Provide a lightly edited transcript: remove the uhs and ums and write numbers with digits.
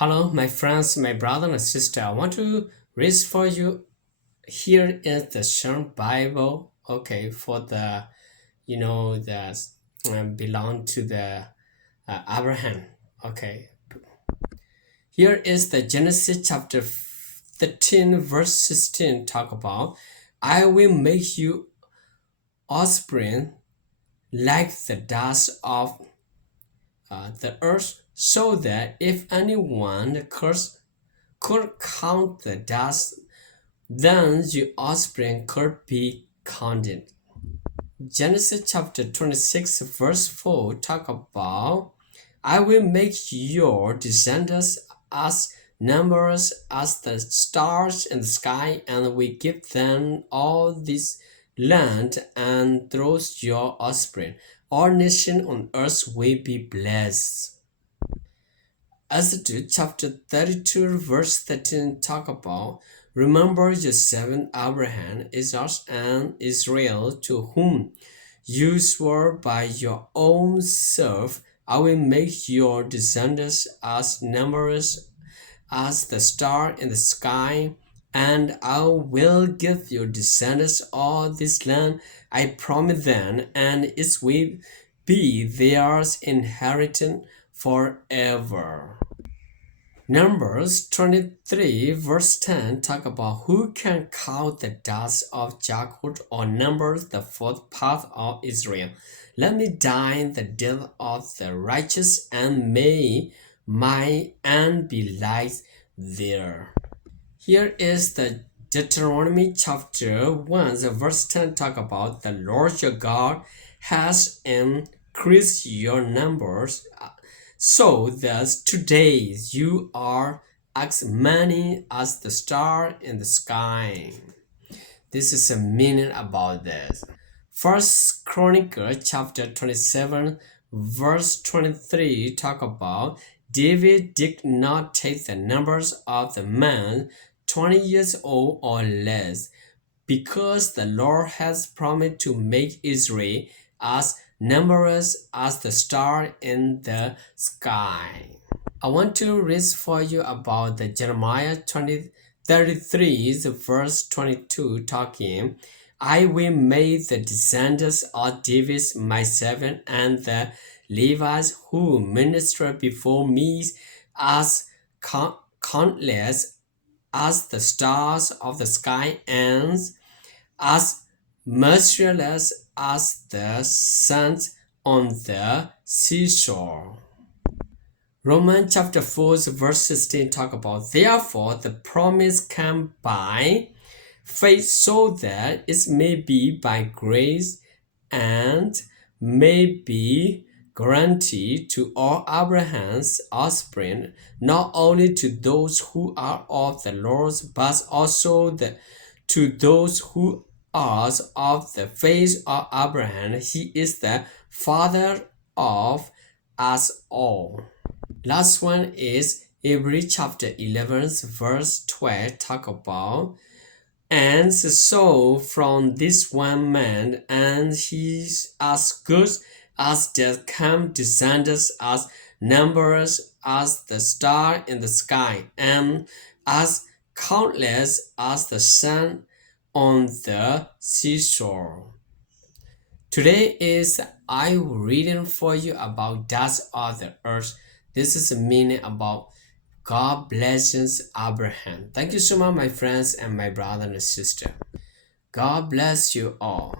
Hello, my friends, my brother and sister. I want to read for you. Here is the Shem Bible. Okay, for the the belong to the Abraham. Okay, here is the Genesis chapter 13 verse 16. Talk about I will make you offspring like the dust of the earth, so that if anyone could count the dust, then your offspring could be counted. Genesis chapter 26 verse 4 talk about I will make your descendants as numerous as the stars in the sky, and will give them all this land, and through your offspring all nations on earth will be blessed. Exodus chapter 32 verse 13 talk about remember your servant Abraham, Isaac, and Israel, to whom you swore by your own self, I will make your descendants as numerous as the star in the sky, and I will give your descendants all this land I promised them, and it will be theirs inheritance forever. Numbers 23 verse 10 talk about who can count the dust of Jacob or number the fourth part of Israel. Let me die the death of the righteous, and may my end be like there. Here is the Deuteronomy chapter 1 verse 10 talk about the Lord your God has increased your numbers, so that today you are as many as the star in the sky. This is a meaning about this. First Chronicle chapter 27 verse 23 talk about David did not take the numbers of the men 20 years old or less, because the Lord has promised to make Israel as numerous as the star in the sky. I want to read for you about the Jeremiah 33 verse 22 talking. I will make the descendants of David my servant and the Levites who minister before me as countless as the stars of the sky, and as merciless as the sands on the seashore. Romans chapter 4 verse 16 talk about therefore the promise came by faith, so that it may be by grace, and may be granted to all Abraham's offspring, not only to those who are of the Lord, but also to those who are of the faith of Abraham. He is the father of us all. Last one is Hebrews chapter 11 verse 12 talk about and so from this one man, and he's as good as there come descendants as numerous as the star in the sky, and as countless as the sun on the seashore. Today is I reading for you about dust of the earth. This is a meaning about God blesses Abraham. Thank you so much, my friends and my brother and sister. God bless you all.